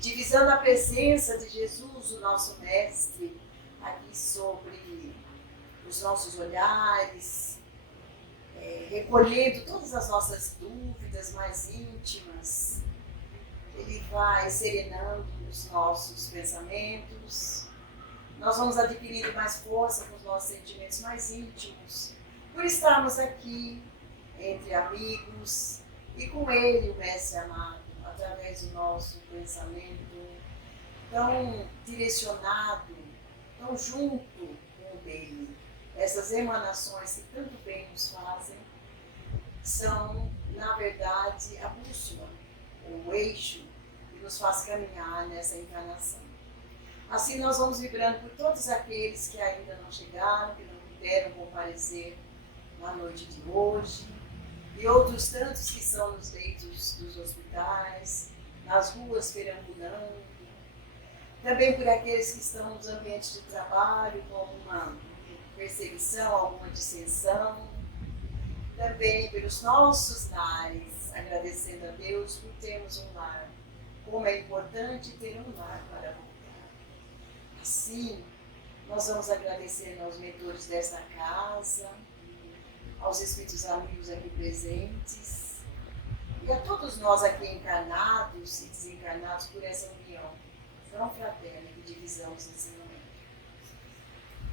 divisando a presença de Jesus, o nosso Mestre, aqui sobre os nossos olhares, recolhendo todas as nossas dúvidas mais íntimas. Ele vai serenando os nossos pensamentos. Nós vamos adquirindo mais força com os nossos sentimentos mais íntimos, por estarmos aqui entre amigos e com Ele, o Mestre amado, através do nosso pensamento tão direcionado, tão junto com o dele. Essas emanações que tanto bem nos fazem são, na verdade, a bússola, o eixo que nos faz caminhar nessa encarnação. Assim nós vamos vibrando por todos aqueles que ainda não chegaram, que não puderam comparecer na noite de hoje, e outros tantos que estão nos leitos dos hospitais, nas ruas perambulando, também por aqueles que estão nos ambientes de trabalho com uma perseguição, alguma dissensão, também pelos nossos lares, agradecendo a Deus por termos um lar. Como é importante ter um lar para voltar. Assim, nós vamos agradecer aos mentores desta casa, aos espíritos amigos aqui presentes e a todos nós aqui encarnados e desencarnados por essa união tão fraterna que divisamos nesse momento.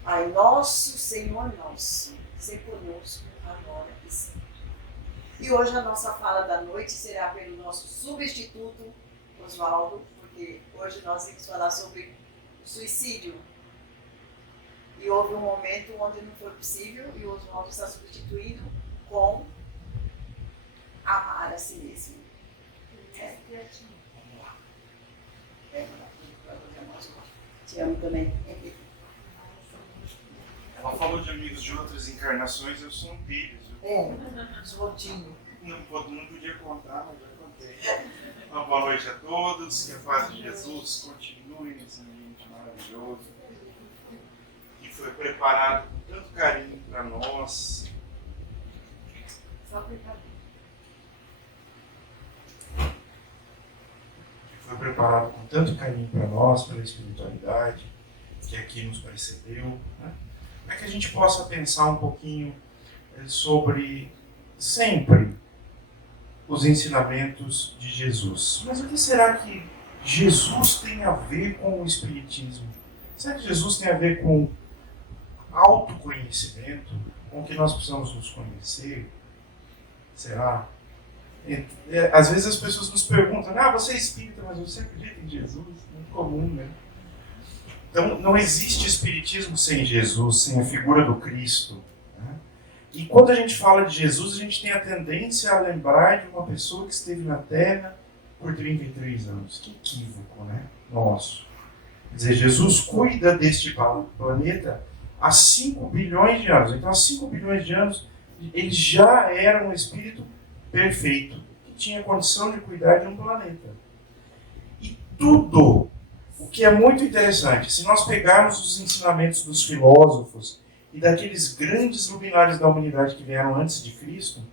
Pai nosso, Senhor nosso, se conosco agora e sempre. E hoje a nossa fala da noite será pelo nosso substituto, Oswaldo, porque hoje nós vamos falar sobre o suicídio. E houve um momento onde não foi possível e o Oswaldo está substituindo com amar a si mesmo. Vamos lá. Te amo também. Ela falou de amigos de outras encarnações, eu sou um deles. Esgotinho. Não podia contar, mas já contei. Uma boa noite a todos, que a paz de Jesus continue nesse ambiente maravilhoso, que foi preparado com tanto carinho para nós. Só preparado. Que foi preparado com tanto carinho para nós, pela espiritualidade, que aqui nos precedeu, né? Para que a gente possa pensar um pouquinho sobre sempre os ensinamentos de Jesus. Mas o que será que Jesus tem a ver com o Espiritismo? Será que Jesus tem a ver com autoconhecimento? Com que nós precisamos nos conhecer? Será? Às vezes as pessoas nos perguntam, você é espírita, mas você acredita em Jesus? Muito comum, né? Então, não existe Espiritismo sem Jesus, sem a figura do Cristo. Né? E quando a gente fala de Jesus, a gente tem a tendência a lembrar de uma pessoa que esteve na Terra por 33 anos. Que equívoco, né? Nosso. Quer dizer, Jesus cuida deste planeta há 5 bilhões de anos. Então, há 5 bilhões de anos, ele já era um espírito perfeito, que tinha condição de cuidar de um planeta. E tudo, o que é muito interessante, se nós pegarmos os ensinamentos dos filósofos e daqueles grandes luminares da humanidade que vieram antes de Cristo,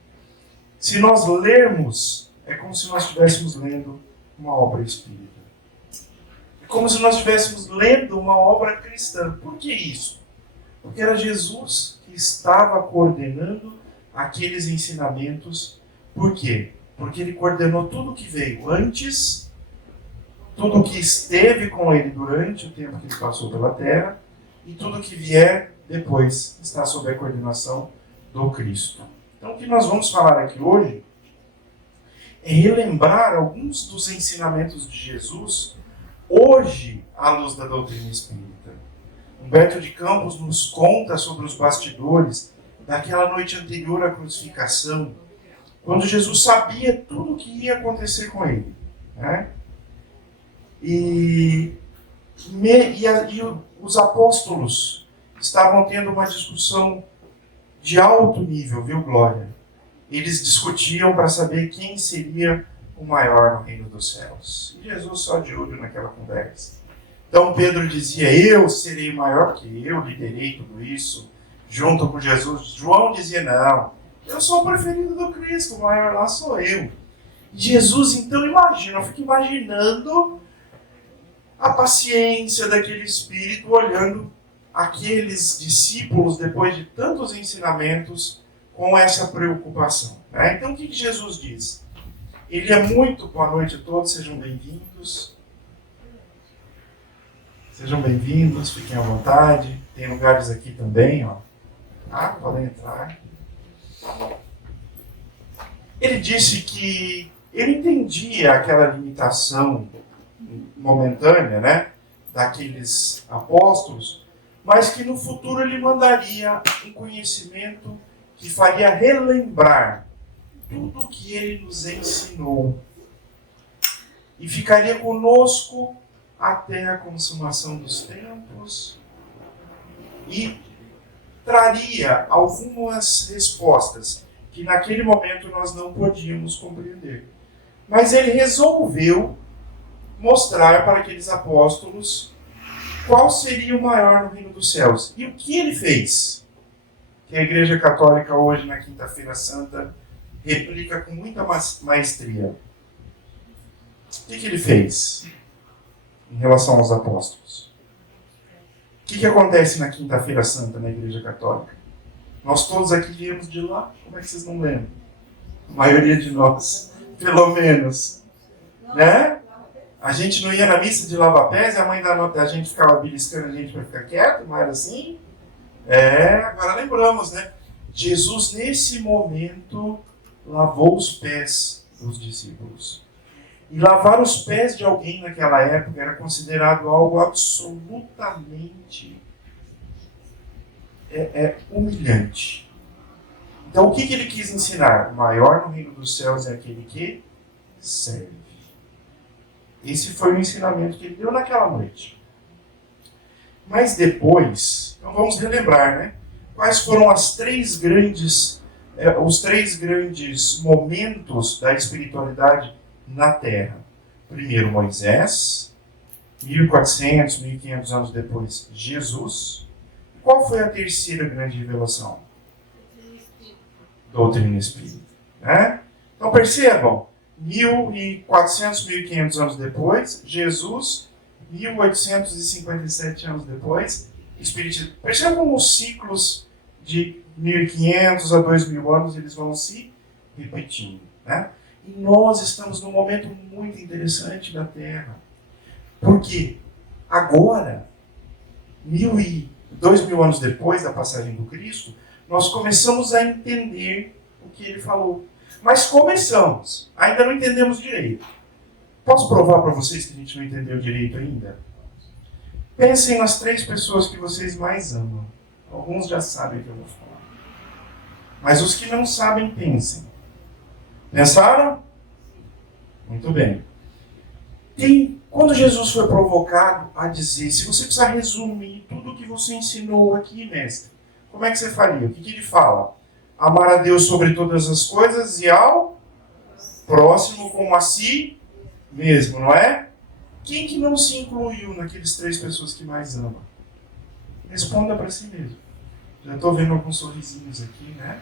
se nós lermos, é como se nós estivéssemos lendo uma obra espírita. É como se nós estivéssemos lendo uma obra cristã. Por que isso? Porque era Jesus que estava coordenando aqueles ensinamentos. Por quê? Porque ele coordenou tudo que veio antes, tudo que esteve com ele durante o tempo que ele passou pela Terra, e tudo que vier depois está sob a coordenação do Cristo. Então, o que nós vamos falar aqui hoje é relembrar alguns dos ensinamentos de Jesus hoje à luz da doutrina espírita. Humberto de Campos nos conta sobre os bastidores daquela noite anterior à crucificação, quando Jesus sabia tudo o que ia acontecer com ele, né? E os apóstolos estavam tendo uma discussão de alto nível, viu, Glória? Eles discutiam para saber quem seria o maior no reino dos céus. E Jesus só de olho naquela conversa. Então Pedro dizia, eu serei maior que eu, liderei tudo isso, junto com Jesus. João dizia, não, eu sou o preferido do Cristo, o maior lá sou eu. E Jesus, então, imagina, eu fico imaginando a paciência daquele espírito olhando aqueles discípulos, depois de tantos ensinamentos, com essa preocupação. Né? Então, o que Jesus diz? Ele é muito, boa noite a todos, sejam bem-vindos. Sejam bem-vindos, fiquem à vontade. Tem lugares aqui também, ó. Ah, podem entrar. Ele disse que ele entendia aquela limitação momentânea, né, daqueles apóstolos, mas que no futuro ele mandaria um conhecimento que faria relembrar tudo o que ele nos ensinou e ficaria conosco até a consumação dos tempos e traria algumas respostas que naquele momento nós não podíamos compreender. Mas ele resolveu mostrar para aqueles apóstolos qual seria o maior no reino dos céus. E o que ele fez? Que a Igreja Católica hoje, na Quinta-feira Santa, replica com muita maestria. O que ele fez em relação aos apóstolos? O que acontece na Quinta-feira Santa na Igreja Católica? Nós todos aqui viemos de lá. Como é que vocês não lembram? A maioria de nós, pelo menos. Né? A gente não ia na missa de lava-pés e a mãe da gente ficava beliscando a gente para ficar quieto, não era assim? Agora lembramos, né? Jesus, nesse momento, lavou os pés dos discípulos. E lavar os pés de alguém naquela época era considerado algo absolutamente humilhante. Então, o que ele quis ensinar? O maior no reino dos céus é aquele que serve. Esse foi o ensinamento que ele deu naquela noite. Mas depois, então vamos relembrar, né? Quais foram os três grandes momentos da espiritualidade na Terra. Primeiro Moisés, 1400, 1500 anos depois Jesus. Qual foi a terceira grande revelação? Doutrina espírita. Né? Então percebam, 1400, 1500 anos depois, Jesus, 1857 anos depois, Espiritismo. Percebam como os ciclos de 1500 a 2000 anos eles vão se repetindo. Né? E nós estamos num momento muito interessante da Terra. Porque agora, 2000 anos depois da passagem do Cristo, nós começamos a entender o que ele falou. Mas começamos, ainda não entendemos direito. Posso provar para vocês que a gente não entendeu direito ainda? Pensem nas 3 pessoas que vocês mais amam. Alguns já sabem o que eu vou falar. Mas os que não sabem, pensem. Pensaram? Muito bem. Quando Jesus foi provocado a dizer, se você precisar resumir tudo o que você ensinou aqui, mestre, como é que você faria? O que ele fala? Amar a Deus sobre todas as coisas e ao próximo como a si mesmo, não é? Quem que não se incluiu naqueles 3 pessoas que mais ama? Responda para si mesmo. Já estou vendo alguns sorrisinhos aqui, né?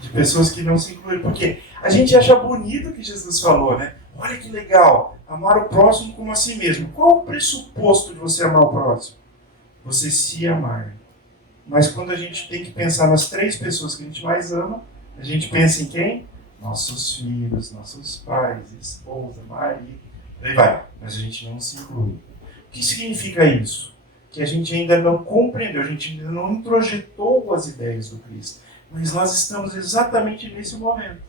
De pessoas que não se incluíram. Porque a gente acha bonito o que Jesus falou, né? Olha que legal, amar o próximo como a si mesmo. Qual o pressuposto de você amar o próximo? Você se amar. Mas quando a gente tem que pensar nas 3 pessoas que a gente mais ama, a gente pensa em quem? Nossos filhos, nossos pais, esposa, marido, aí vai. Mas a gente não se inclui. O que significa isso? Que a gente ainda não compreendeu, a gente ainda não introjetou as ideias do Cristo. Mas nós estamos exatamente nesse momento.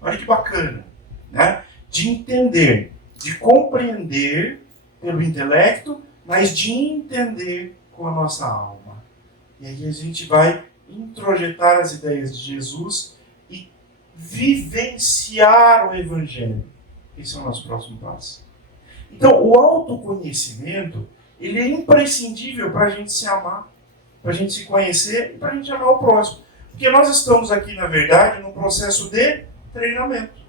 Olha que bacana, né? De entender, de compreender pelo intelecto, mas de entender com a nossa alma. E aí a gente vai introjetar as ideias de Jesus e vivenciar o Evangelho. Esse é o nosso próximo passo. Então, o autoconhecimento, ele é imprescindível para a gente se amar, para a gente se conhecer e para a gente amar o próximo. Porque nós estamos aqui, na verdade, num processo de treinamento.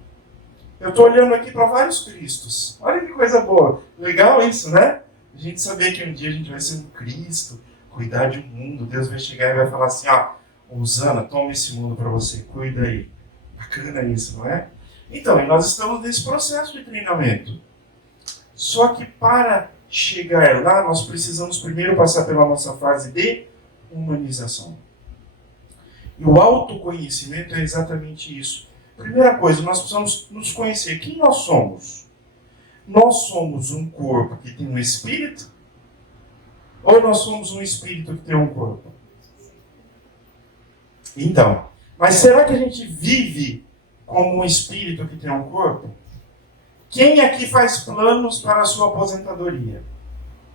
Eu estou olhando aqui para vários Cristos. Olha que coisa boa. Legal isso, né? A gente saber que um dia a gente vai ser um Cristo, cuidar de um mundo. Deus vai chegar e vai falar assim, Usana, toma esse mundo para você, cuida aí. Bacana isso, não é? Então, e nós estamos nesse processo de treinamento. Só que para chegar lá, nós precisamos primeiro passar pela nossa fase de humanização. E o autoconhecimento é exatamente isso. Primeira coisa, nós precisamos nos conhecer. Quem nós somos? Nós somos um corpo que tem um espírito? Ou nós somos um espírito que tem um corpo? Então, mas será que a gente vive como um espírito que tem um corpo? Quem aqui faz planos para a sua aposentadoria?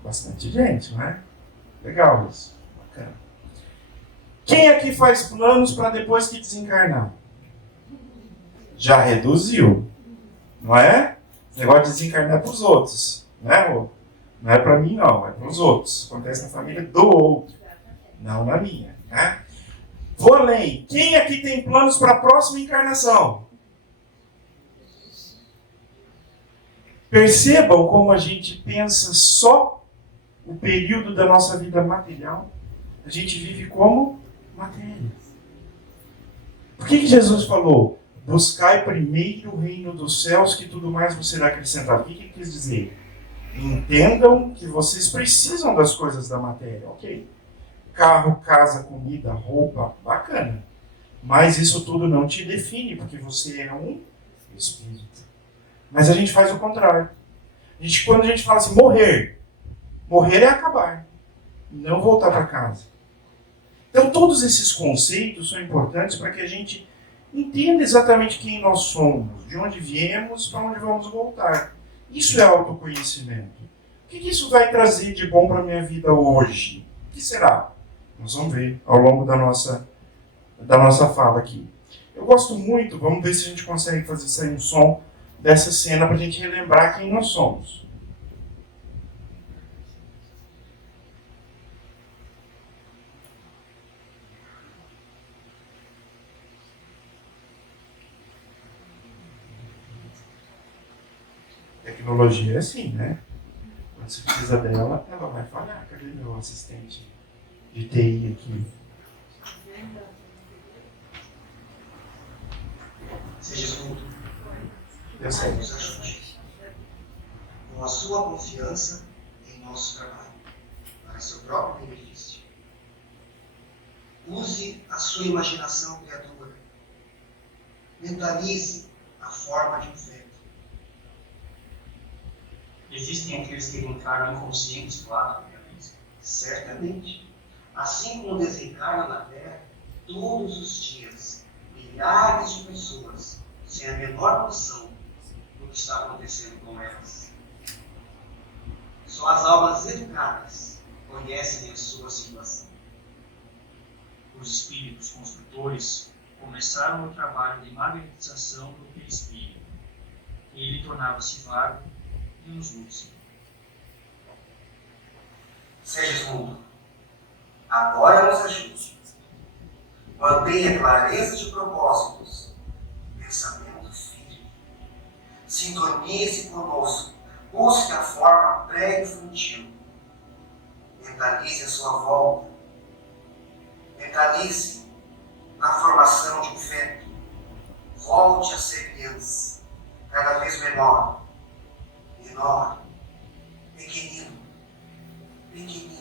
Bastante gente, não é? Legal isso. Bacana. Quem aqui faz planos para depois que desencarnar? Já reduziu, não é? O negócio de desencarnar é para os outros, né, Rô? Não é para mim, não, é para os outros. Acontece na família do outro, não na minha, né? Vou além. Quem aqui tem planos para a próxima encarnação? Percebam como a gente pensa só o período da nossa vida material. A gente vive como matéria. Por que Jesus falou? Buscai primeiro o reino dos céus, que tudo mais vos será acrescentado. O que ele quis dizer? Entendam que vocês precisam das coisas da matéria, ok? Carro, casa, comida, roupa, bacana. Mas isso tudo não te define, porque você é um espírito. Mas a gente faz o contrário. Quando a gente fala assim, morrer é acabar, não voltar para casa. Então todos esses conceitos são importantes para que a gente entenda exatamente quem nós somos, de onde viemos, para onde vamos voltar. Isso é autoconhecimento. O que isso vai trazer de bom para a minha vida hoje? O que será? Nós vamos ver ao longo da nossa fala aqui. Eu gosto muito, vamos ver se a gente consegue fazer sair um som dessa cena para a gente relembrar quem nós somos. Tecnologia é assim, né? Quando você precisa dela, ela vai falhar. Cadê meu assistente de TI aqui? Seja muito. Eu sei. Nos ajude com a sua confiança em nosso trabalho, para seu próprio benefício. Use a sua imaginação criadora. Mentalize a forma de um vento. Existem aqueles que reencarnam inconscientes, claro, Certamente. Assim como desencarnam na Terra, todos os dias, milhares de pessoas, sem a menor noção do que está acontecendo com elas. Só as almas educadas conhecem a sua situação. Os espíritos construtores começaram o trabalho de materialização do perispírito. Ele tornava-se vago e nos lúcido. Seja mundo, agora nos ajude. Mantenha clareza de propósitos, pensamento firme. Sintonize conosco, busque a forma pré-infantil. Mentalize a sua volta. Mentalize na formação de um vento. Volte a ser criança, cada vez menor, pequenino, pequenino.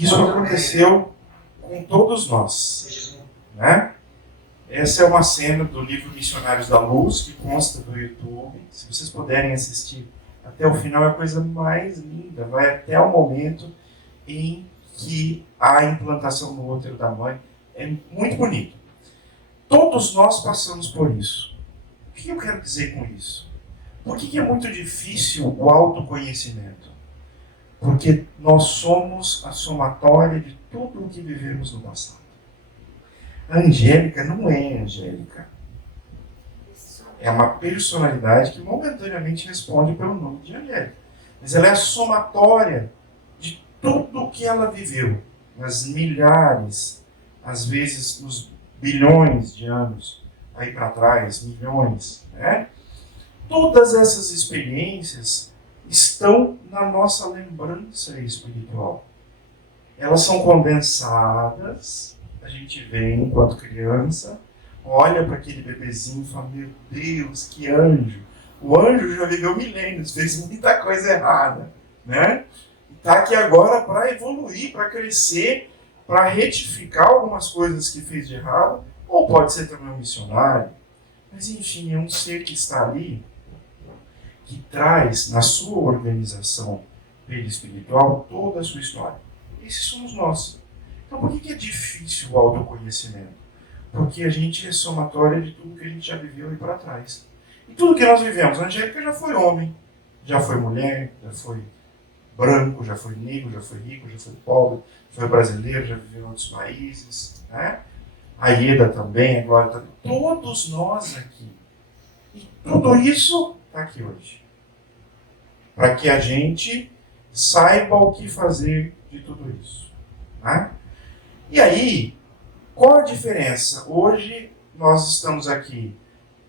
Isso aconteceu com todos nós, né? Essa é uma cena do livro Missionários da Luz, que consta do YouTube. Se vocês puderem assistir até o final, é a coisa mais linda. Vai até o momento em que a implantação no útero da mãe é muito bonito. Todos nós passamos por isso. O que eu quero dizer com isso? Por que é muito difícil o autoconhecimento? Porque nós somos a somatória de tudo o que vivemos no passado. A Angélica não é Angélica. É uma personalidade que momentaneamente responde pelo nome de Angélica. Mas ela é a somatória de tudo o que ela viveu. Nas milhares, às vezes nos bilhões de anos aí para trás, milhões, né? Todas essas experiências estão na nossa lembrança espiritual. Elas são condensadas, a gente vê enquanto criança, olha para aquele bebezinho e fala, meu Deus, que anjo. O anjo já viveu milênios, fez muita coisa errada, né? E está aqui agora para evoluir, para crescer, para retificar algumas coisas que fez de errado, ou pode ser também um missionário. Mas enfim, é um ser que está ali, que traz na sua organização perispiritual toda a sua história. Esses somos nós. Então por que é difícil o autoconhecimento? Porque a gente é somatória de tudo que a gente já viveu aí para trás. E tudo que nós vivemos, a Angélica já foi homem, já foi mulher, já foi branco, já foi negro, já foi rico, já foi pobre, já foi brasileiro, já viveu em outros países, né? A Ieda também, a Glória também. Todos nós aqui. E tudo isso está aqui hoje. Para que a gente saiba o que fazer de tudo isso. Né? E aí, qual a diferença? Hoje nós estamos aqui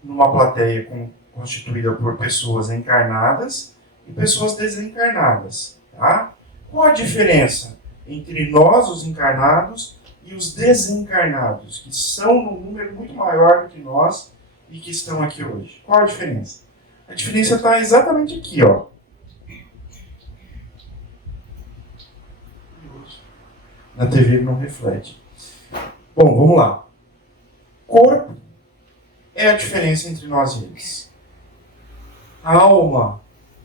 numa plateia constituída por pessoas encarnadas e pessoas desencarnadas. Tá? Qual a diferença entre nós, os encarnados, e os desencarnados, que são num número muito maior do que nós e que estão aqui hoje? Qual a diferença? A diferença está exatamente aqui, ó. Na TV não reflete. Bom, vamos lá. Corpo é a diferença entre nós e eles. A alma,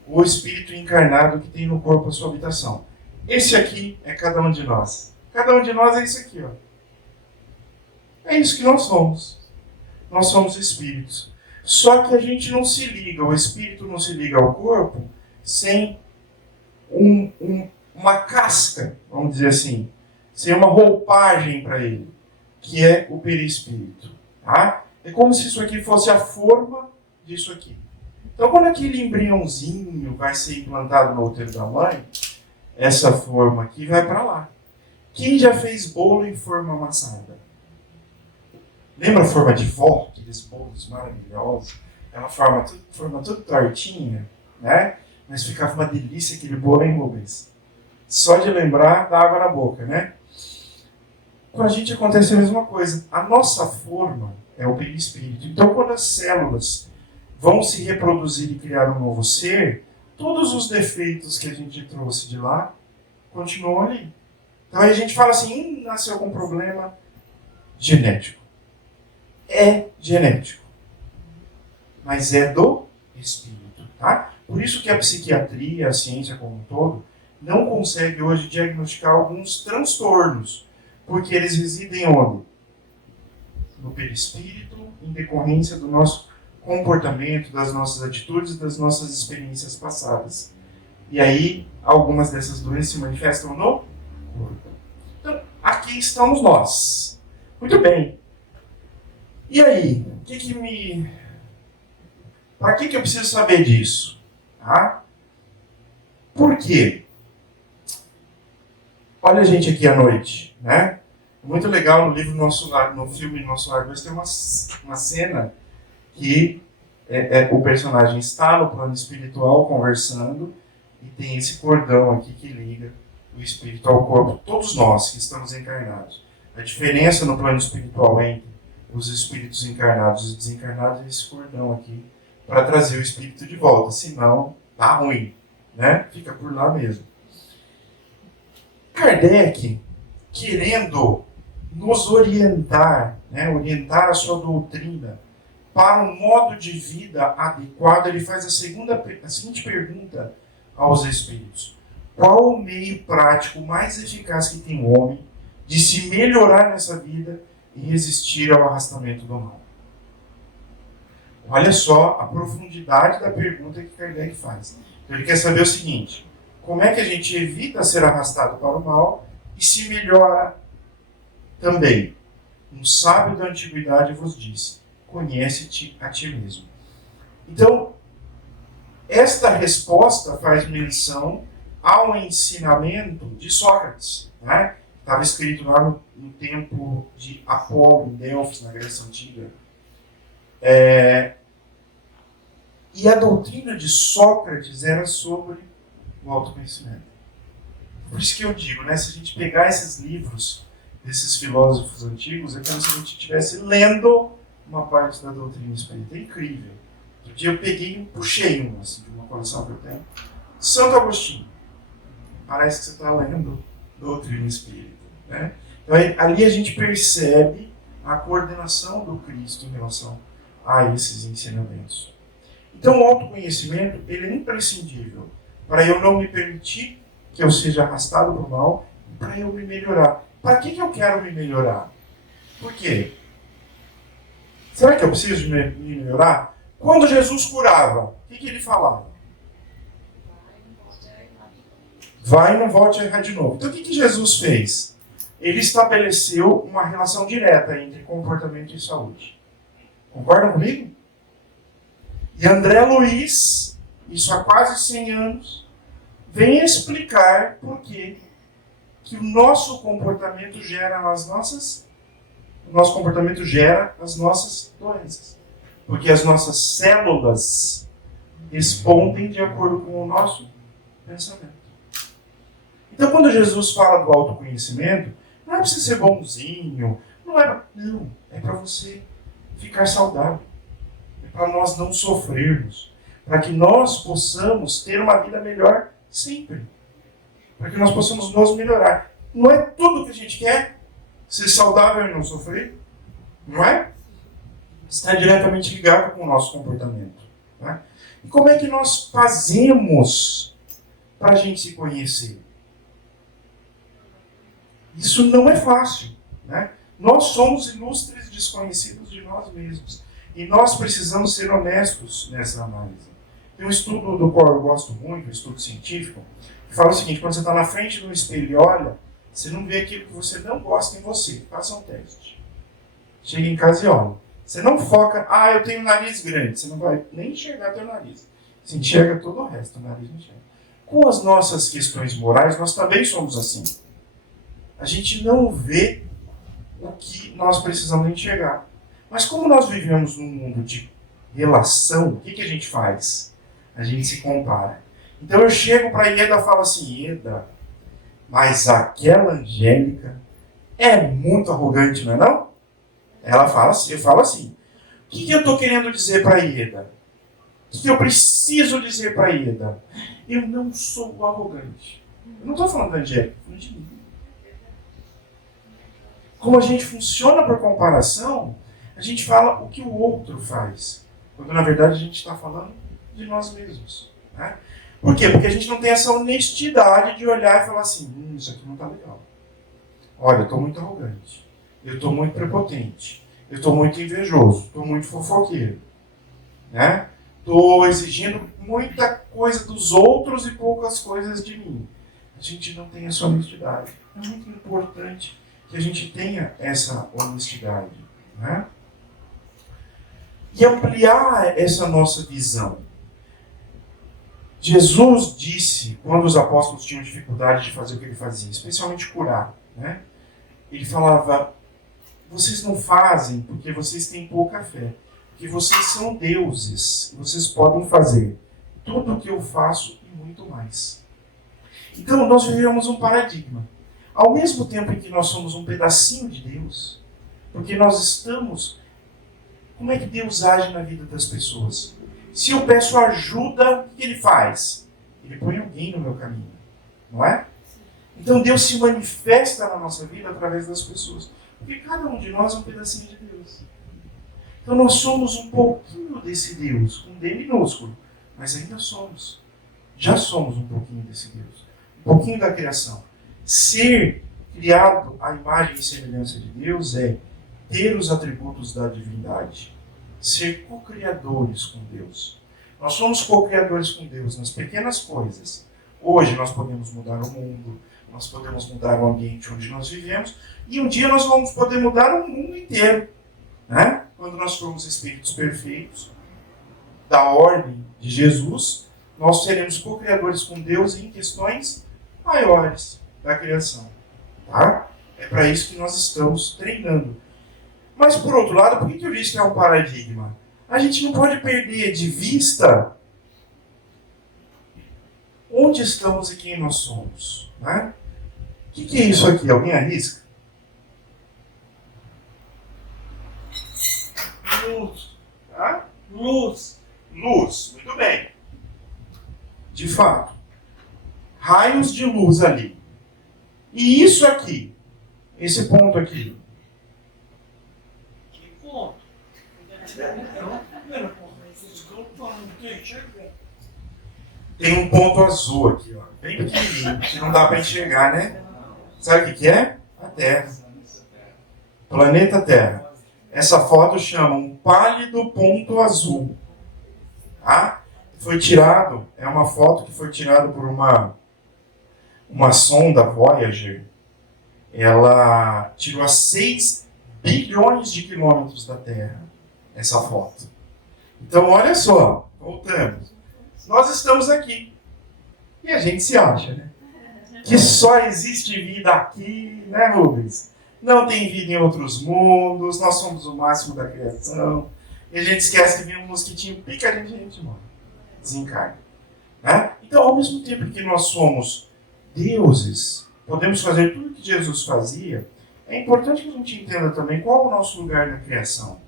o espírito encarnado que tem no corpo a sua habitação. Esse aqui é cada um de nós. Cada um de nós é isso aqui, ó. É isso que nós somos. Nós somos espíritos. Só que a gente não se liga, o espírito não se liga ao corpo sem uma casca, vamos dizer assim, sem uma roupagem para ele, que é o perispírito. Tá? É como se isso aqui fosse a forma disso aqui. Então, quando aquele embriãozinho vai ser implantado no útero da mãe, essa forma aqui vai para lá. Quem já fez bolo em forma amassada? Lembra a forma de vó? Aqueles bolos maravilhosos? Ela forma tudo tortinha, né? Mas ficava uma delícia aquele bolo, hein, Rubens? Só de lembrar, dá água na boca, né? Com a gente acontece a mesma coisa. A nossa forma é o perispírito. Então, quando as células vão se reproduzir e criar um novo ser, todos os defeitos que a gente trouxe de lá continuam ali. Então aí a gente fala assim, nasceu com um problema genético. É genético. Mas é do espírito. Tá? Por isso que a psiquiatria, a ciência como um todo, não consegue hoje diagnosticar alguns transtornos. Porque eles residem onde? No perispírito, em decorrência do nosso comportamento, das nossas atitudes, das nossas experiências passadas. E aí, algumas dessas doenças se manifestam no corpo. Então, aqui estamos nós. Muito bem. E aí, para que eu preciso saber disso? Tá? Por quê? Olha a gente aqui à noite, né? Muito legal no livro Nosso Lar, no filme Nosso Lar, mas tem uma cena que o personagem está no plano espiritual conversando e tem esse cordão aqui que liga o espírito ao corpo. Todos nós que estamos encarnados. A diferença no plano espiritual entre os espíritos encarnados e desencarnados é esse cordão aqui para trazer o espírito de volta. Senão, tá ruim, né? Fica por lá mesmo. Kardec, querendo nos orientar, né, orientar a sua doutrina para um modo de vida adequado, ele faz a seguinte pergunta aos espíritos: qual o meio prático mais eficaz que tem o homem de se melhorar nessa vida e resistir ao arrastamento do mal. Olha só a profundidade da pergunta que Kardec faz. Então, ele quer saber o seguinte: como é que a gente evita ser arrastado para o mal e se melhora também? Um sábio da antiguidade vos disse: conhece-te a ti mesmo. Então, esta resposta faz menção ao ensinamento de Sócrates, né? Estava escrito lá no templo de Apolo, em Delfos, na Grécia Antiga. E a doutrina de Sócrates era sobre o autoconhecimento. Por isso que eu digo, né, se a gente pegar esses livros desses filósofos antigos, é como se a gente estivesse lendo uma parte da doutrina espírita. É incrível. Outro dia eu peguei puxei um, assim, de uma coleção que eu tenho. Santo Agostinho. Parece que você está lendo doutrina espírita, né? Então ali a gente percebe a coordenação do Cristo em relação a esses ensinamentos. Então o autoconhecimento ele é imprescindível para eu não me permitir que eu seja arrastado para o mal e para eu me melhorar. Para que eu quero me melhorar? Por quê? Será que eu preciso me melhorar? Quando Jesus curava, o que ele falava? Vai e não volte a errar de novo. Então o que Jesus fez? Ele estabeleceu uma relação direta entre comportamento e saúde. Concordam comigo? E André Luiz, isso há quase 100 anos, vem explicar por que o nosso comportamento gera as nossas doenças. Porque as nossas células respondem de acordo com o nosso pensamento. Então, quando Jesus fala do autoconhecimento, não é para você ser bonzinho, não, é para você ficar saudável. É para nós não sofrermos, para que nós possamos ter uma vida melhor sempre. Para que nós possamos nos melhorar. Não é tudo que a gente quer ser saudável e não sofrer? Não é? Está diretamente ligado com o nosso comportamento. Né? E como é que nós fazemos para a gente se conhecer? Isso não é fácil. Né? Nós somos ilustres desconhecidos de nós mesmos. E nós precisamos ser honestos nessa análise. Tem um estudo do qual eu gosto muito, um estudo científico, que fala o seguinte: quando você está na frente do espelho e olha, você não vê aquilo que você não gosta em você. Faça um teste. Chega em casa e olha. Você não foca, eu tenho um nariz grande. Você não vai nem enxergar teu nariz. Você enxerga todo o resto, o nariz não enxerga. Com as nossas questões morais, nós também somos assim. A gente não vê o que nós precisamos enxergar. Mas como nós vivemos num mundo de relação, o que a gente faz? A gente se compara. Então eu chego para a Ieda e falo assim: Ieda, mas aquela Angélica é muito arrogante, não é não? Ela fala assim, eu falo assim: o que eu estou querendo dizer para a Ieda? O que eu preciso dizer para a Ieda? Eu não sou arrogante. Eu não estou falando da Angélica, estou falando de mim. Como a gente funciona por comparação, a gente fala o que o outro faz. Quando na verdade a gente está falando de nós mesmos. Né? Por quê? Porque a gente não tem essa honestidade de olhar e falar assim: isso aqui não está legal. Olha, eu estou muito arrogante. Eu estou muito prepotente. Eu estou muito invejoso. Estou muito fofoqueiro. Né? Estou exigindo muita coisa dos outros e poucas coisas de mim. A gente não tem essa honestidade. É muito importante que a gente tenha essa honestidade. Né? E ampliar essa nossa visão. Jesus disse, quando os apóstolos tinham dificuldade de fazer o que ele fazia, especialmente curar, né? Ele falava: vocês não fazem porque vocês têm pouca fé, porque vocês são deuses, vocês podem fazer tudo o que eu faço e muito mais. Então nós vivemos um paradigma. Ao mesmo tempo em que nós somos um pedacinho de Deus, porque nós estamos... Como é que Deus age na vida das pessoas? Se eu peço ajuda, o que ele faz? Ele põe alguém no meu caminho, não é? Então Deus se manifesta na nossa vida através das pessoas, porque cada um de nós é um pedacinho de Deus. Então nós somos um pouquinho desse Deus, com D minúsculo, mas ainda somos. Já somos um pouquinho desse Deus, um pouquinho da criação. Ser criado à imagem e semelhança de Deus é ter os atributos da divindade, ser co-criadores com Deus. Nós somos co-criadores com Deus nas pequenas coisas. Hoje nós podemos mudar o mundo, nós podemos mudar o ambiente onde nós vivemos, e um dia nós vamos poder mudar o mundo inteiro, né? Quando nós formos espíritos perfeitos, da ordem de Jesus, nós seremos co-criadores com Deus em questões maiores da criação. Tá? É para isso que nós estamos treinando. Mas, por outro lado, por que o Cristo é um paradigma? A gente não pode perder de vista onde estamos e quem nós somos. Né? O que é isso aqui? Alguém arrisca? Luz. Tá? Luz. Luz. Muito bem. De fato. Raios de luz ali. E isso aqui. Esse ponto aqui. Que ponto? Tem um ponto azul aqui, ó, bem pequenininho, que não dá para enxergar, né? Sabe o que é? A Terra. Planeta Terra. Essa foto chama um pálido ponto azul. Tá? Foi tirado, é uma foto que foi tirada por uma sonda Voyager. Ela tirou a 6 bilhões de quilômetros da Terra, essa foto. Então, olha só, voltamos. Nós estamos aqui. E a gente se acha, né? Que só existe vida aqui, né, Rubens? Não tem vida em outros mundos, nós somos o máximo da criação. E a gente esquece que vem um mosquitinho, pica a gente morre. Desencarna. Né? Então, ao mesmo tempo que nós somos deuses, podemos fazer tudo o que Jesus fazia, é importante que a gente entenda também qual é o nosso lugar na criação.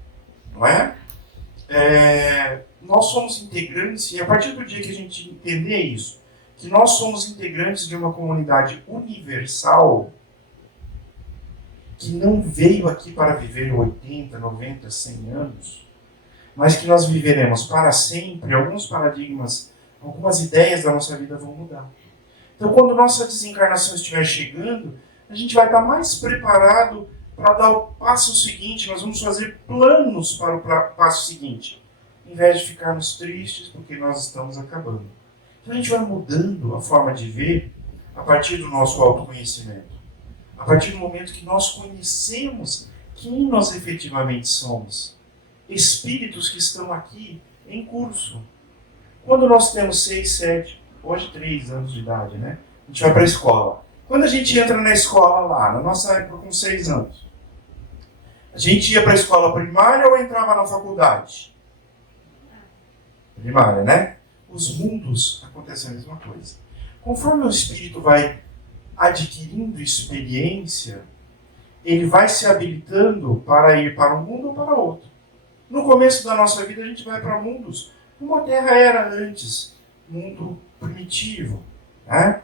Não é? Nós somos integrantes, e a partir do dia que a gente entender isso, que nós somos integrantes de uma comunidade universal, que não veio aqui para viver 80, 90, 100 anos, mas que nós viveremos para sempre, alguns paradigmas, algumas ideias da nossa vida vão mudar. Então, quando nossa desencarnação estiver chegando, a gente vai estar mais preparado para dar o passo seguinte, nós vamos fazer planos para o passo seguinte, em vez de ficarmos tristes porque nós estamos acabando. Então a gente vai mudando a forma de ver a partir do nosso autoconhecimento. A partir do momento que nós conhecemos quem nós efetivamente somos. Espíritos que estão aqui em curso. Quando nós temos 6, 7, hoje 3 anos de idade, né? A gente vai para a escola. Quando a gente entra na escola lá, na nossa época com 6 anos, a gente ia para a escola primária ou entrava na faculdade? Primária, né? Os mundos acontecem a mesma coisa. Conforme o espírito vai adquirindo experiência, ele vai se habilitando para ir para um mundo ou para outro. No começo da nossa vida, a gente vai para mundos como a Terra era antes, mundo primitivo. Né?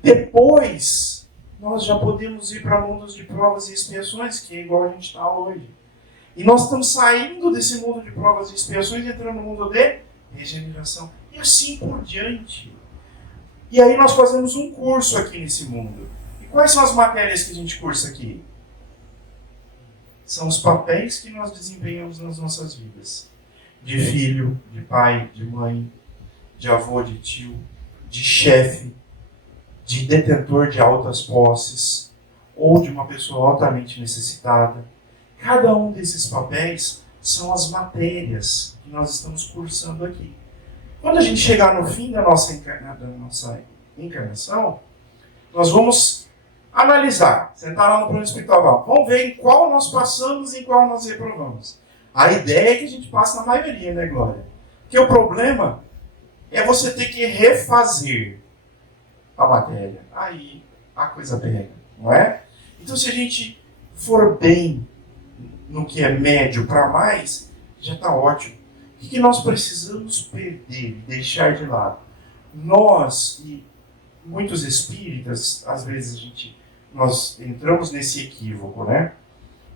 Depois, nós já podemos ir para mundos de provas e expiações, que é igual a gente está hoje. E nós estamos saindo desse mundo de provas e expiações e entrando no mundo de regeneração. E assim por diante. E aí nós fazemos um curso aqui nesse mundo. E quais são as matérias que a gente cursa aqui? São os papéis que nós desempenhamos nas nossas vidas. De filho, de pai, de mãe, de avô, de tio, de chefe, de detentor de altas posses, ou de uma pessoa altamente necessitada. Cada um desses papéis são as matérias que nós estamos cursando aqui. Quando a gente chegar no fim da nossa encarnação, nós vamos analisar, sentar lá no plano espiritual, vamos ver em qual nós passamos e em qual nós reprovamos. A ideia é que a gente passe na maioria, né, Glória? Porque o problema é você ter que refazer a matéria. Aí a coisa pega, não é? Então, se a gente for bem no que é médio para mais, já está ótimo. O que nós precisamos perder e deixar de lado? Nós e muitos espíritas, às vezes nós entramos nesse equívoco, né?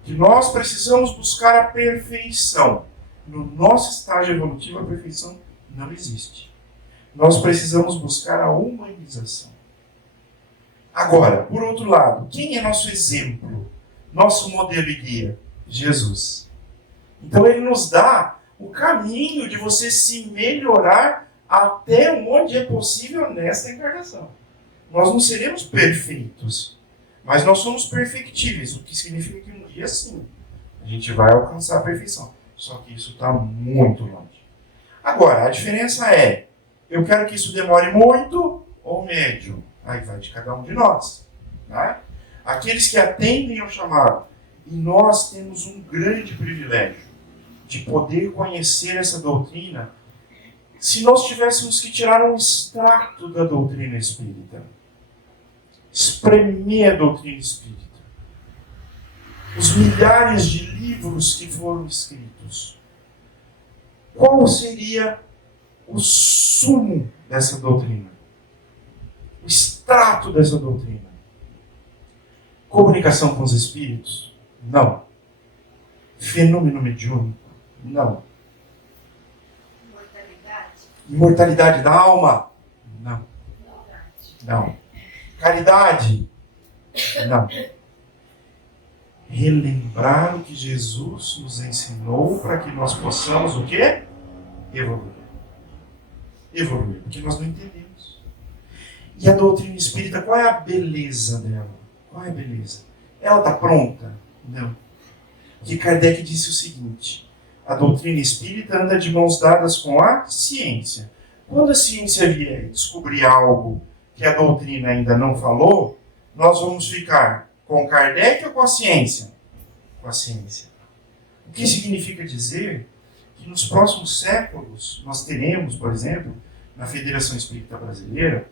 Que nós precisamos buscar a perfeição. No nosso estágio evolutivo, a perfeição não existe. Nós precisamos buscar a humanização. Agora, por outro lado, quem é nosso exemplo? Nosso modelo e guia? Jesus. Então ele nos dá o caminho de você se melhorar até onde é possível nesta encarnação. Nós não seremos perfeitos, mas nós somos perfectíveis, o que significa que um dia sim, a gente vai alcançar a perfeição. Só que isso está muito longe. Agora, a diferença é, eu quero que isso demore muito ou médio? Aí vai de cada um de nós. Tá? Aqueles que atendem ao chamado. E nós temos um grande privilégio de poder conhecer essa doutrina se nós tivéssemos que tirar um extrato da doutrina espírita. Espremer a doutrina espírita. Os milhares de livros que foram escritos. Qual seria o sumo dessa doutrina? O extrato dessa doutrina? Comunicação com os espíritos? Não. Fenômeno mediúnico? Não. Imortalidade da alma? Não. Não. Caridade? Não. Relembrar o que Jesus nos ensinou para que nós possamos o quê? Evoluir. Evoluir, porque nós não entendemos. E a doutrina espírita, qual é a beleza dela? Qual é a beleza? Ela está pronta? Não. Porque Kardec disse o seguinte, a doutrina espírita anda de mãos dadas com a ciência. Quando a ciência vier descobrir algo que a doutrina ainda não falou, nós vamos ficar com Kardec ou com a ciência? Com a ciência. O que significa dizer que nos próximos séculos nós teremos, por exemplo, na Federação Espírita Brasileira,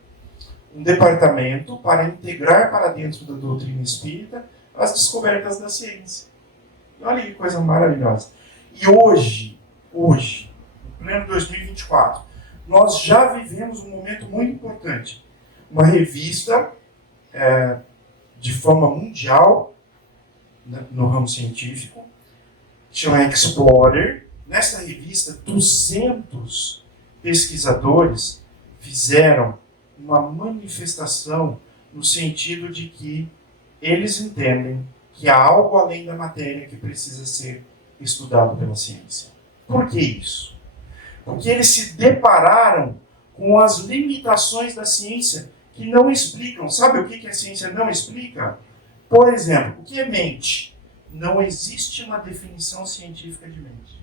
um departamento para integrar para dentro da doutrina espírita as descobertas da ciência. Olha que coisa maravilhosa. E hoje, no pleno 2024, nós já vivemos um momento muito importante. Uma revista de fama mundial no ramo científico, chama Explorer. Nessa revista, 200 pesquisadores fizeram uma manifestação no sentido de que eles entendem que há algo além da matéria que precisa ser estudado pela ciência. Por que isso? Porque eles se depararam com as limitações da ciência que não explicam. Sabe o que a ciência não explica? Por exemplo, o que é mente? Não existe uma definição científica de mente.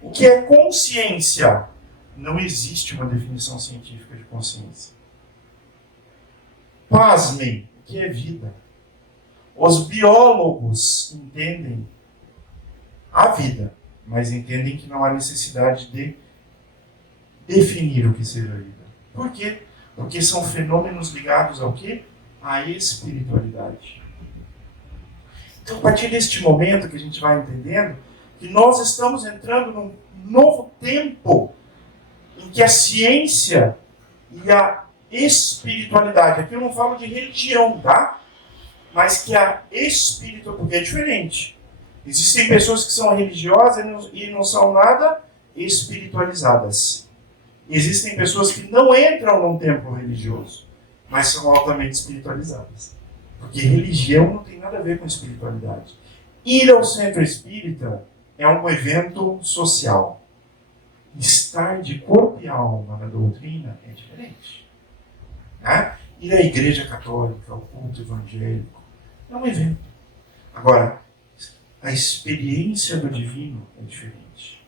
O que é consciência? Não existe uma definição científica de consciência. Pasmem, o que é vida? Os biólogos entendem a vida, mas entendem que não há necessidade de definir o que seja a vida. Por quê? Porque são fenômenos ligados ao quê? À espiritualidade. Então, a partir deste momento que a gente vai entendendo que nós estamos entrando num novo tempo em que a ciência e a espiritualidade, aqui eu não falo de religião, tá? Mas que a espiritualidade, porque é diferente. Existem pessoas que são religiosas e não são nada espiritualizadas. Existem pessoas que não entram num templo religioso, mas são altamente espiritualizadas. Porque religião não tem nada a ver com espiritualidade. Ir ao centro espírita é um evento social. Estar de corpo e alma na doutrina é diferente. Né? Ir à igreja católica, ao culto evangélico, é um evento. Agora, a experiência do divino é diferente.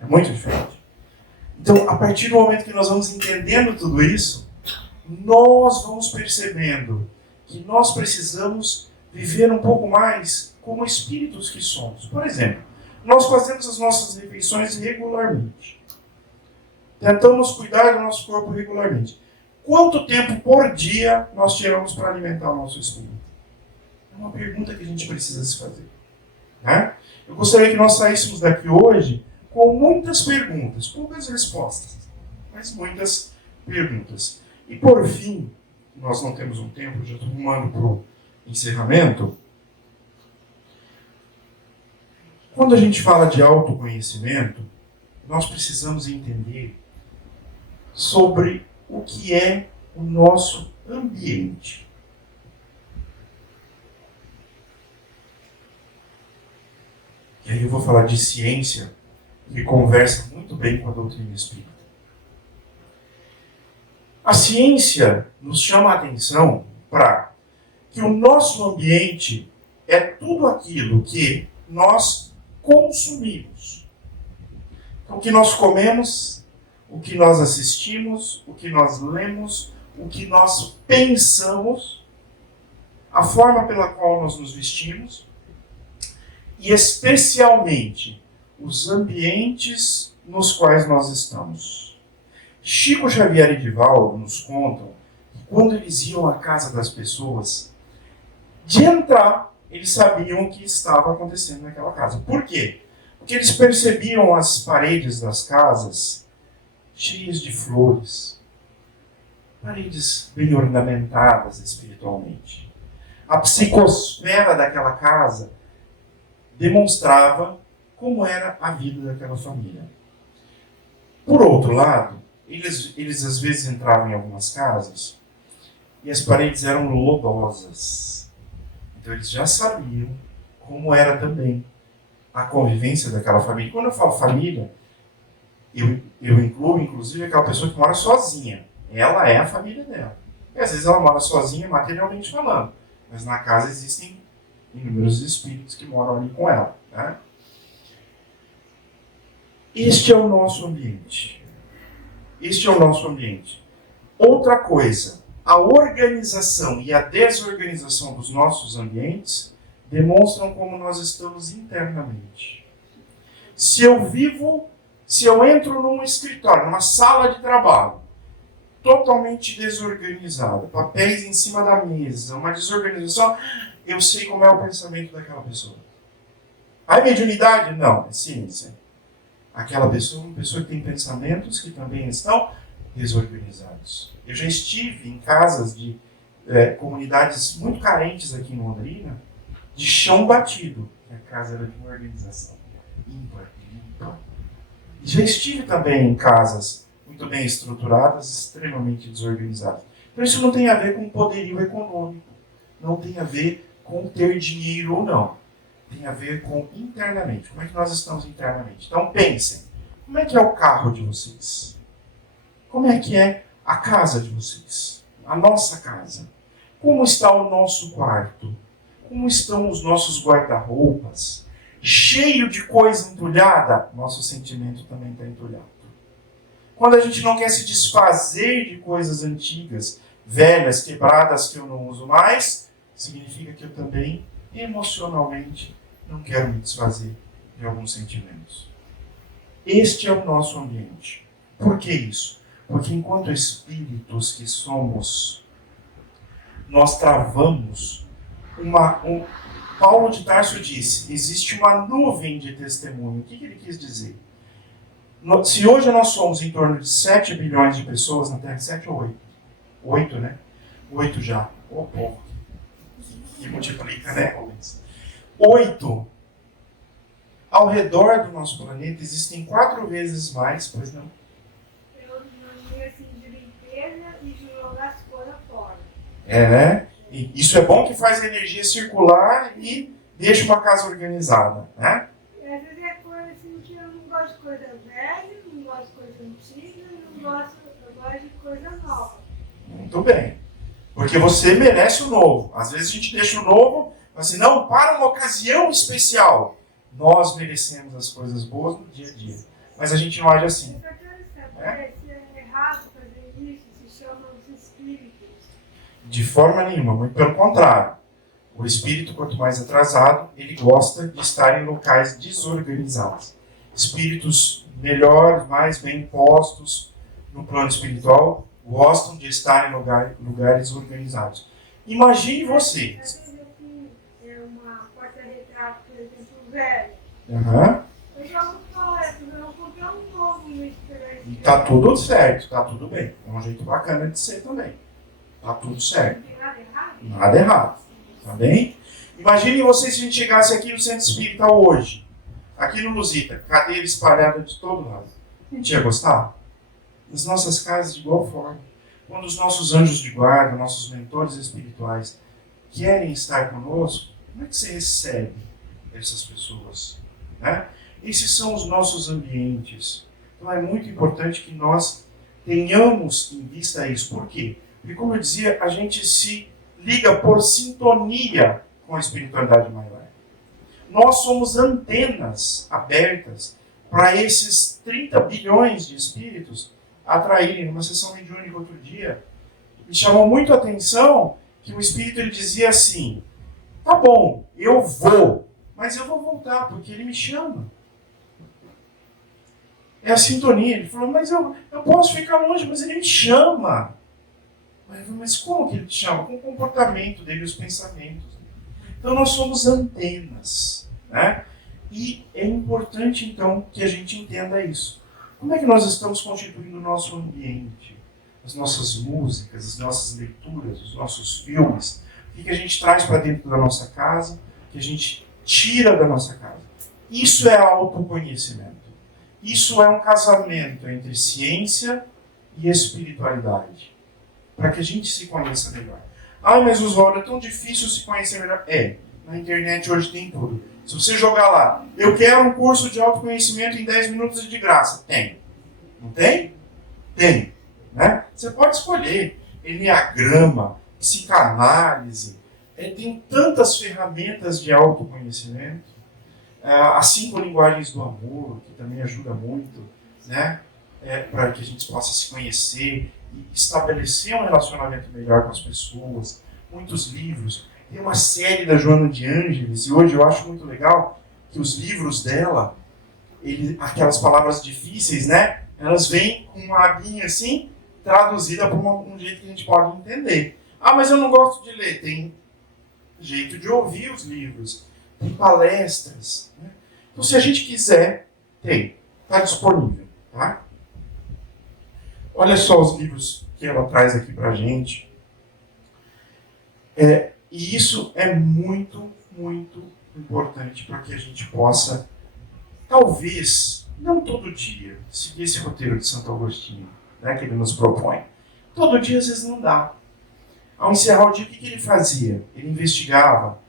É muito diferente. Então, a partir do momento que nós vamos entendendo tudo isso, nós vamos percebendo que nós precisamos viver um pouco mais como espíritos que somos. Por exemplo, nós fazemos as nossas refeições regularmente. Tentamos cuidar do nosso corpo regularmente. Quanto tempo por dia nós tiramos para alimentar o nosso espírito? É uma pergunta que a gente precisa se fazer. Né? Eu gostaria que nós saíssemos daqui hoje com muitas perguntas, poucas respostas, mas muitas perguntas. E por fim, nós não temos um tempo, já estou rumando para o encerramento. Quando a gente fala de autoconhecimento, nós precisamos entender sobre o que é o nosso ambiente. E aí eu vou falar de ciência, que conversa muito bem com a doutrina espírita. A ciência nos chama a atenção para que o nosso ambiente é tudo aquilo que nós consumimos. Então, o que nós comemos, o que nós assistimos, o que nós lemos, o que nós pensamos, a forma pela qual nós nos vestimos e especialmente os ambientes nos quais nós estamos. Chico Xavier e Divaldo nos contam que quando eles iam à casa das pessoas, de entrar, eles sabiam o que estava acontecendo naquela casa. Por quê? Porque eles percebiam as paredes das casas cheias de flores, paredes bem ornamentadas espiritualmente. A psicosfera daquela casa demonstrava como era a vida daquela família. Por outro lado, eles às vezes entravam em algumas casas e as paredes eram lodosas. Então eles já sabiam como era também a convivência daquela família. Quando eu falo família, eu incluo inclusive aquela pessoa que mora sozinha. Ela é a família dela. E às vezes ela mora sozinha materialmente falando, mas na casa existem inúmeros espíritos que moram ali com ela. Né? Este é o nosso ambiente. Este é o nosso ambiente. Outra coisa, a organização e a desorganização dos nossos ambientes demonstram como nós estamos internamente. Se eu entro num escritório, numa sala de trabalho, totalmente desorganizada, papéis em cima da mesa, uma desorganização, eu sei como é o pensamento daquela pessoa. A mediunidade? Não, é ciência. Aquela pessoa é uma pessoa que tem pensamentos que também estão desorganizados. Eu já estive em casas de comunidades muito carentes aqui em Londrina, de chão batido. A casa era de uma organização ímpar. Já estive também em casas muito bem estruturadas, extremamente desorganizadas. Então isso não tem a ver com poderio econômico, não tem a ver com ter dinheiro ou não. Tem a ver com internamente, como é que nós estamos internamente. Então pensem, como é que é o carro de vocês? Como é que é a casa de vocês? A nossa casa? Como está o nosso quarto? Como estão os nossos guarda-roupas? Cheio de coisa entulhada, nosso sentimento também está entulhado. Quando a gente não quer se desfazer de coisas antigas, velhas, quebradas, que eu não uso mais, significa que eu também, emocionalmente, não quero me desfazer de alguns sentimentos. Este é o nosso ambiente. Por que isso? Porque enquanto espíritos que somos, nós travamos Paulo de Tarso disse, existe uma nuvem de testemunho. O que ele quis dizer? Se hoje nós somos em torno de 7 bilhões de pessoas na Terra, 7 ou 8? 8, né? 8 já. Ô, porra. Que multiplica, né, Rubens? 8. Ao redor do nosso planeta existem 4 vezes mais, pois não? Eu diria assim, de limpeza e de jogar as coisas fora. É, né? E isso é bom que faz a energia circular e deixa uma casa organizada, né? E às vezes é coisa assim que eu não gosto de coisa velha, não gosto de coisa antiga, eu gosto de coisa nova. Muito bem. Porque você merece o novo. Às vezes a gente deixa o novo, mas assim, não, para uma ocasião especial. Nós merecemos as coisas boas no dia a dia. Mas a gente não age assim. Eu só quero saber se é errado fazer isso, se chama os espíritos. De forma nenhuma, muito pelo contrário. O espírito, quanto mais atrasado, ele gosta de estar em locais desorganizados. Espíritos melhores, mais bem postos no plano espiritual, gostam de estar em lugares organizados. Imagine você. Às vezes eu tenho uma porta-retrato, por exemplo, velho. Uhum. Eu jogo fora, eu vou comprar um novo no esperar. E tá tudo certo, tá tudo bem. É um jeito bacana de ser também. Tá tudo certo. Não tem nada errado? Nada errado. Tá bem? Imagine você se a gente chegasse aqui no Centro Espírita hoje, aqui no Lusita, cadeira espalhada de todo lado. A gente ia gostar? Nas nossas casas, de igual forma. Quando os nossos anjos de guarda, nossos mentores espirituais querem estar conosco, como é que você recebe essas pessoas? né? Esses são os nossos ambientes. Então é muito importante que nós tenhamos em vista isso. Por quê? Porque, como eu dizia, a gente se liga por sintonia com a espiritualidade maior. Nós somos antenas abertas para esses 30 bilhões de espíritos atraírem. Numa sessão mediúnica outro dia, me chamou muito a atenção que o espírito ele dizia assim: tá bom, eu vou, mas eu vou voltar porque ele me chama. É a sintonia. Ele falou: mas eu posso ficar longe, mas ele me chama. Mas como que ele te chama? Com o comportamento dele, os pensamentos. Então nós somos antenas, né? E é importante então que a gente entenda isso. Como é que nós estamos constituindo o nosso ambiente? As nossas músicas, as nossas leituras, os nossos filmes. O que a gente traz para dentro da nossa casa, o que a gente tira da nossa casa. Isso é autoconhecimento. Isso é um casamento entre ciência e espiritualidade. Para que a gente se conheça melhor. Ah, mas Oswaldo, é tão difícil se conhecer melhor. Na internet hoje tem tudo. Se você jogar lá, eu quero um curso de autoconhecimento em 10 minutos de graça. Tem. Não tem? Tem. Né? Você pode escolher enneagrama, psicanálise. Tem tantas ferramentas de autoconhecimento. As 5 linguagens do amor, que também ajuda muito, né? Para que a gente possa se conhecer e estabelecer um relacionamento melhor com as pessoas. Muitos livros. Tem uma série da Joana de Ângeles, e hoje eu acho muito legal que os livros dela, aquelas palavras difíceis, né? Elas vêm com uma abinha assim, traduzida por um jeito que a gente pode entender. Ah, mas eu não gosto de ler. Tem jeito de ouvir os livros. Tem palestras. Né? Então, se a gente quiser, tem. Está disponível. Tá? Olha só os livros que ela traz aqui para a gente. E isso é muito, muito importante para que a gente possa, talvez, não todo dia, seguir esse roteiro de Santo Agostinho, né, que ele nos propõe. Todo dia, às vezes, não dá. Ao encerrar o dia, o que ele fazia? Ele investigava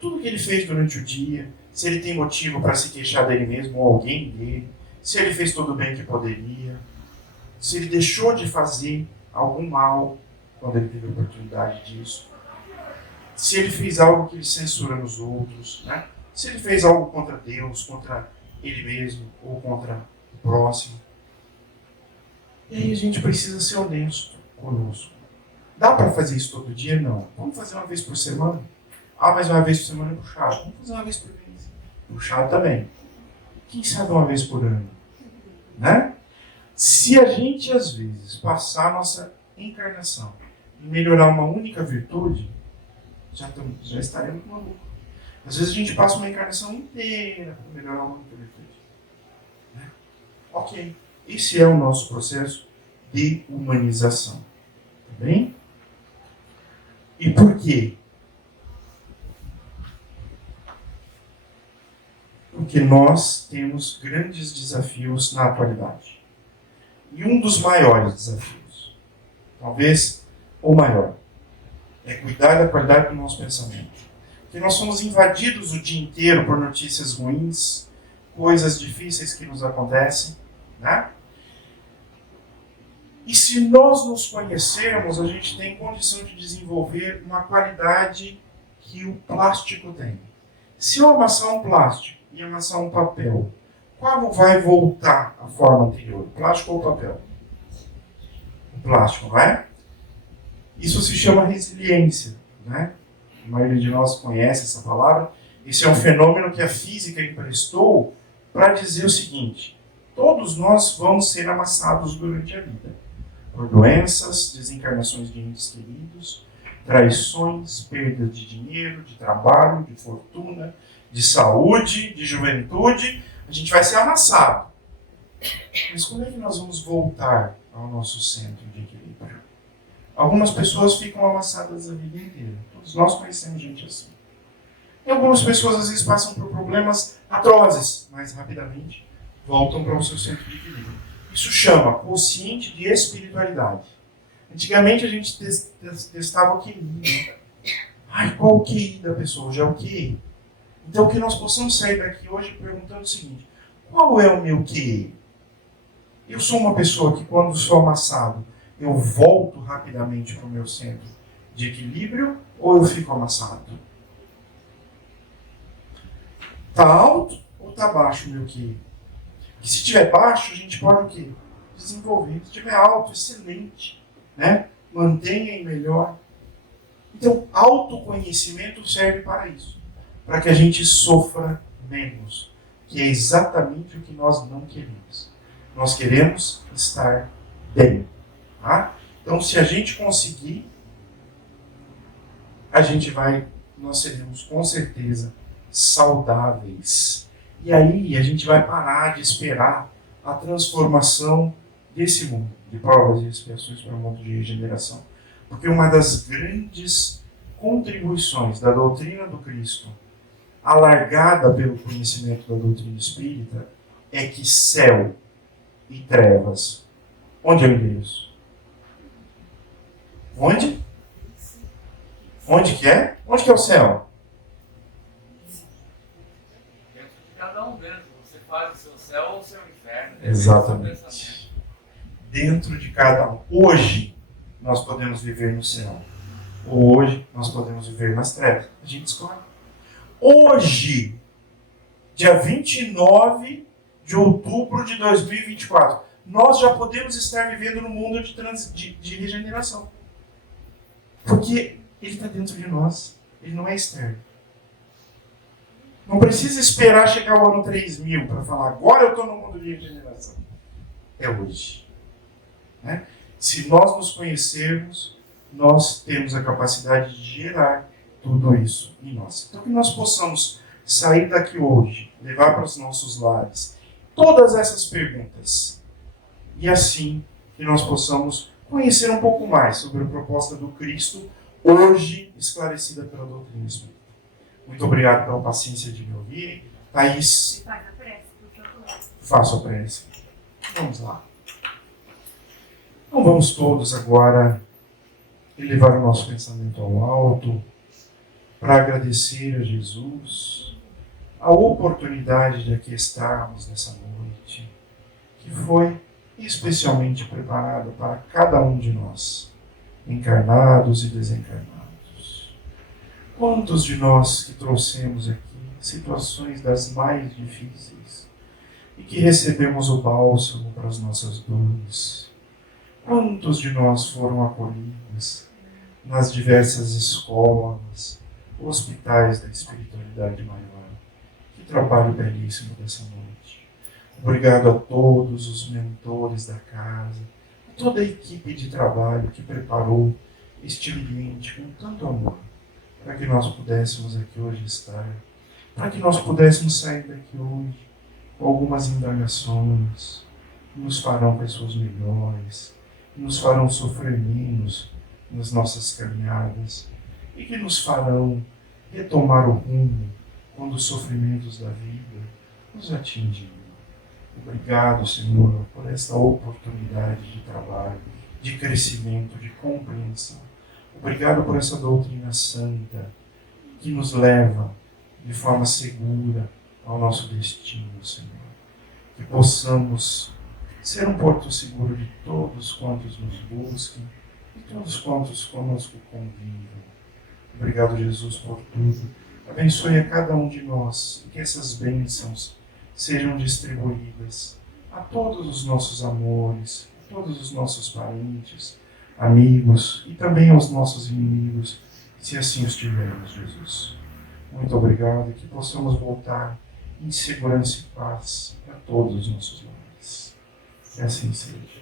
tudo o que ele fez durante o dia, se ele tem motivo para se queixar dele mesmo ou alguém dele, se ele fez tudo bem que poderia, se ele deixou de fazer algum mal quando ele teve a oportunidade disso, se ele fez algo que ele censura nos outros, né? Se ele fez algo contra Deus, contra ele mesmo ou contra o próximo. E aí a gente precisa ser honesto conosco. Dá para fazer isso todo dia? Não. Vamos fazer uma vez por semana? Ah, mas uma vez por semana é puxado. Vamos fazer uma vez por mês. Puxado também. Quem sabe uma vez por ano? Né? Se a gente, às vezes, passar a nossa encarnação e melhorar uma única virtude, já estaremos malucos. Às vezes a gente passa uma encarnação inteira para melhorar uma única virtude. Né? Ok. Esse é o nosso processo de humanização. Tá bem? E por quê? Porque nós temos grandes desafios na atualidade. E um dos maiores desafios, talvez o maior, é cuidar da qualidade do nosso pensamento. Porque nós somos invadidos o dia inteiro por notícias ruins, coisas difíceis que nos acontecem, né? E se nós nos conhecermos, a gente tem condição de desenvolver uma qualidade que o plástico tem. Se eu amassar um plástico e amassar um papel, qual vai voltar à forma anterior? Plástico ou papel? O plástico, não é? Isso se chama resiliência, né? A maioria de nós conhece essa palavra. Esse é um fenômeno que a física emprestou para dizer o seguinte: todos nós vamos ser amassados durante a vida. Por doenças, desencarnações de entes queridos, traições, perdas de dinheiro, de trabalho, de fortuna, de saúde, de juventude, a gente vai ser amassado. Mas como é que nós vamos voltar ao nosso centro de equilíbrio? Algumas pessoas ficam amassadas a vida inteira. Todos nós conhecemos gente assim. E algumas pessoas às vezes passam por problemas atrozes, mas rapidamente voltam para o seu centro de equilíbrio. Isso chama consciente de espiritualidade. Antigamente a gente testava o QI. Né? Ai, qual o QI da pessoa? Hoje é o QI. Então, que nós possamos sair daqui hoje perguntando o seguinte: qual é o meu QE? Eu sou uma pessoa que, quando sou amassado, eu volto rapidamente para o meu centro de equilíbrio ou eu fico amassado? Está alto ou está baixo o meu QE? Porque se estiver baixo, a gente pode o quê? Desenvolver. Se estiver alto, excelente. Né? Mantenha em melhor. Então, autoconhecimento serve para isso. Para que a gente sofra menos. Que é exatamente o que nós não queremos. Nós queremos estar bem. Tá? Então, se a gente conseguir, nós seremos com certeza saudáveis. E aí a gente vai parar de esperar a transformação desse mundo, de provas e expiações para um mundo de regeneração. Porque uma das grandes contribuições da doutrina do Cristo, alargada pelo conhecimento da doutrina espírita, é que céu e trevas, onde é o endereço? Onde? Onde que é? Onde que é o céu? Dentro de cada um deles. Você faz o seu céu ou o seu inferno. Exatamente. Dentro de cada um. Hoje nós podemos viver no céu. Ou hoje nós podemos viver nas trevas. A gente escolhe. Hoje, dia 29 de outubro de 2024, nós já podemos estar vivendo no mundo de regeneração. Porque ele está dentro de nós. Ele não é externo. Não precisa esperar chegar o ano 3000 para falar, agora eu estou no mundo de regeneração. É hoje. Né? Se nós nos conhecermos, nós temos a capacidade de gerar tudo isso em nós. Então, que nós possamos sair daqui hoje, levar para os nossos lares todas essas perguntas. E assim, que nós possamos conhecer um pouco mais sobre a proposta do Cristo, hoje esclarecida pela doutrina espírita. Muito obrigado pela paciência de me ouvir. Thaís, Faz a prece, por favor. faço a prece. Vamos lá. Então vamos todos agora elevar o nosso pensamento ao alto para agradecer a Jesus a oportunidade de aqui estarmos nessa noite, que foi especialmente preparada para cada um de nós, encarnados e desencarnados. Quantos de nós que trouxemos aqui situações das mais difíceis e que recebemos o bálsamo para as nossas dores? Quantos de nós foram acolhidos nas diversas escolas, hospitais da espiritualidade maior? Que trabalho belíssimo dessa noite. Obrigado a todos os mentores da casa, a toda a equipe de trabalho que preparou este ambiente com tanto amor, para que nós pudéssemos aqui hoje estar, para que nós pudéssemos sair daqui hoje com algumas indagações que nos farão pessoas melhores, que nos farão sofrer menos nas nossas caminhadas e que nos farão retomar o rumo quando os sofrimentos da vida nos atingirem. Obrigado, Senhor, por esta oportunidade de trabalho, de crescimento, de compreensão. Obrigado por essa doutrina santa que nos leva de forma segura ao nosso destino, Senhor. Que possamos ser um porto seguro de todos quantos nos busquem e todos quantos conosco convivem. Obrigado, Jesus, por tudo. Abençoe a cada um de nós e que essas bênçãos sejam distribuídas a todos os nossos amores, a todos os nossos parentes, amigos e também aos nossos inimigos, se assim os tivermos, Jesus. Muito obrigado e que possamos voltar em segurança e paz para todos os nossos lares. Que assim seja.